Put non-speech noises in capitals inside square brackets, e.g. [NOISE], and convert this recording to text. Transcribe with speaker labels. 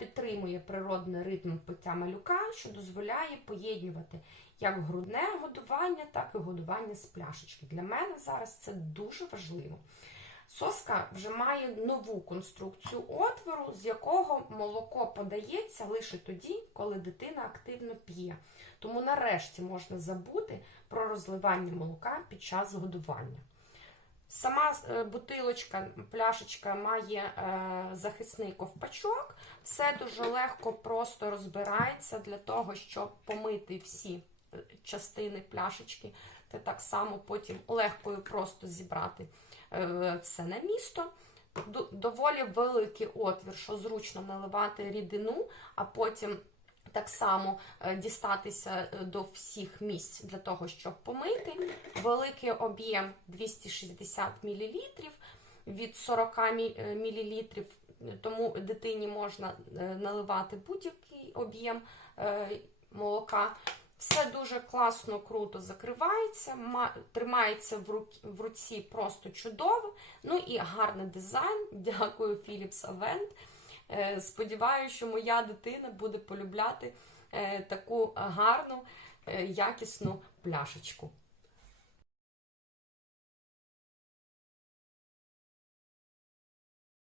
Speaker 1: підтримує природний ритм пиття малюка, що дозволяє поєднувати як грудне годування, так і годування з пляшечки. Для мене зараз це дуже важливо. Соска вже має нову конструкцію отвору, з якого молоко подається лише тоді, коли дитина активно п'є. Тому нарешті можна забути про розливання молока під час годування. Сама е, бутилочка, пляшечка має е, захисний ковпачок. Все дуже легко, просто розбирається для того, щоб помити всі е, частини пляшечки. Та так само потім легко і просто зібрати все на місто. Доволі великий отвір, що зручно наливати рідину, а потім так само е, дістатися е, до всіх місць для того, щоб помити. Великий об'єм 260 мл від 40 мл, тому дитині можна е, наливати будь-який об'єм е, молока. Все дуже класно, круто закривається, тримається в руці просто чудово. Ну і гарний дизайн. [LAUGHS] Дякую, Philips Avent. Е, Сподіваюся, що моя дитина буде полюбляти е, таку гарну, е, якісну пляшечку.